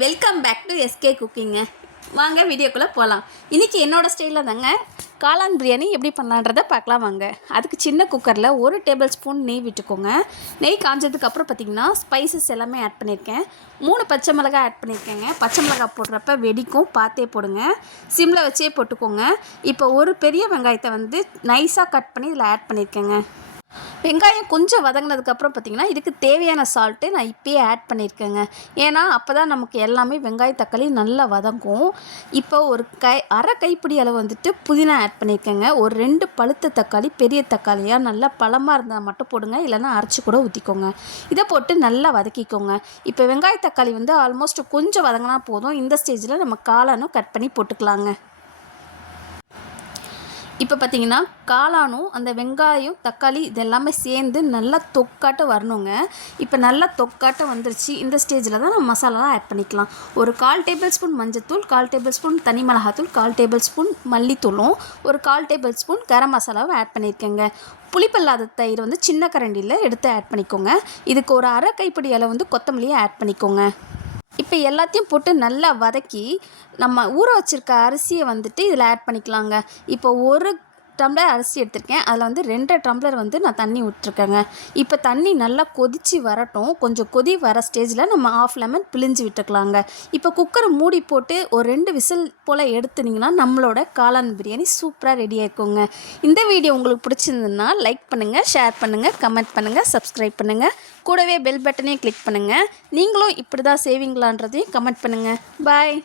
Welcome back to SK குக்கிங்க. வாங்க வீடியோக்குள்ளே போகலாம். இன்றைக்கி என்னோடய ஸ்டைலில் தாங்க காளான் பிரியாணி எப்படி பண்ணலான்றதை பார்க்கலாம் வாங்க. அதுக்கு சின்ன குக்கரில் 1 டேபிள் ஸ்பூன் நெய் விட்டுக்கோங்க. நெய் காஞ்சதுக்கப்புறம் பார்த்திங்கன்னா ஸ்பைசஸ் எல்லாமே ஆட் பண்ணியிருக்கேன். 3 பச்சை மிளகாய் ஆட் பண்ணியிருக்கேங்க. பச்சை மிளகாய் போடுறப்ப வெடிக்கும், பார்த்தே போடுங்க. சிம்மில் வச்சே போட்டுக்கோங்க. இப்போ ஒரு பெரிய வெங்காயத்தை வந்து நைஸாக கட் பண்ணி இதில் ஆட் பண்ணியிருக்கேங்க. வெங்காயம் கொஞ்சம் வதங்கினதுக்கப்புறம் பார்த்திங்கன்னா இதுக்கு தேவையான சால்ட்டு நான் இப்போயே ஆட் பண்ணியிருக்கேங்க. ஏன்னா அப்போ தான் நமக்கு எல்லாமே வெங்காயம் தக்காளி நல்லா வதங்கும். இப்போ ஒரு அரை கைப்பிடி அளவு வந்துட்டு புதினா ஆட் பண்ணியிருக்கேங்க. ஒரு 2 பழுத்த தக்காளி, பெரிய தக்காளியாக நல்லா பழமாக இருந்தால் மட்டும் போடுங்க, இல்லைன்னா அரைச்சி கூட ஊற்றிக்கோங்க. இதை போட்டு நல்லா வதக்கிக்கோங்க. இப்போ வெங்காய தக்காளி வந்து ஆல்மோஸ்ட் கொஞ்சம் வதங்கினா போதும். இந்த ஸ்டேஜில் நம்ம காளானும் கட் பண்ணி போட்டுக்கலாங்க. இப்போ பார்த்திங்கன்னா காளானும் அந்த வெங்காயம் தக்காளி இதெல்லாமே சேர்ந்து நல்லா தொக்காட்ட வரணுங்க. இப்போ நல்லா தொக்காட்ட வந்துருச்சு. இந்த ஸ்டேஜில் தான் நம்ம மசாலாலாம் ஆட் பண்ணிக்கலாம். ஒரு 1/4 டேபிள் ஸ்பூன் மஞ்சத்தூள், 1/4 டேபிள் ஸ்பூன் தனி மிளகாத்தூள், 1/4 டேபிள் ஸ்பூன் மல்லித்தூளும், ஒரு 1/4 டேபிள் ஸ்பூன் கரம் மசாலாவும் ஆட் பண்ணியிருக்கேங்க. புளிப்பில்லாத தயிர் வந்து சின்ன கரண்டியில் எடுத்து ஆட் பண்ணிக்கோங்க. இதுக்கு ஒரு அரை கைப்பிடி அளவு வந்து கொத்தமல்லியை ஆட் பண்ணிக்கோங்க. இப்போ எல்லாத்தையும் போட்டு நல்லா வதக்கி நம்ம ஊற வச்சுருக்க அரிசியை வந்துட்டு இதில் ஆட் பண்ணிக்கலாங்க. இப்போ ஒரு டம்ளர் அரிசி எடுத்திருக்கேன். அதில் வந்து 2 டம்ளர் வந்து நான் தண்ணி விட்டுருக்கேங்க. இப்போ தண்ணி நல்லா கொதித்து வரட்டும். கொஞ்சம் கொதி வர ஸ்டேஜில் நம்ம 1/2 லெமன் பிழிஞ்சு விட்டுக்கலாங்க. இப்போ குக்கரை மூடி போட்டு ஒரு 2 விசில் போல் எடுத்துனிங்கன்னா நம்மளோட காளான் பிரியாணி சூப்பராக ரெடி ஆகிக்குங்க. இந்த வீடியோ உங்களுக்கு பிடிச்சிருந்ததுன்னா லைக் பண்ணுங்கள், ஷேர் பண்ணுங்கள், கமெண்ட் பண்ணுங்கள், சப்ஸ்கிரைப் பண்ணுங்கள். கூடவே பெல் பட்டனையும் கிளிக் பண்ணுங்கள். நீங்களும் இப்படி தான் செய்வீங்களான்றதையும் கமெண்ட் பண்ணுங்கள். பாய்.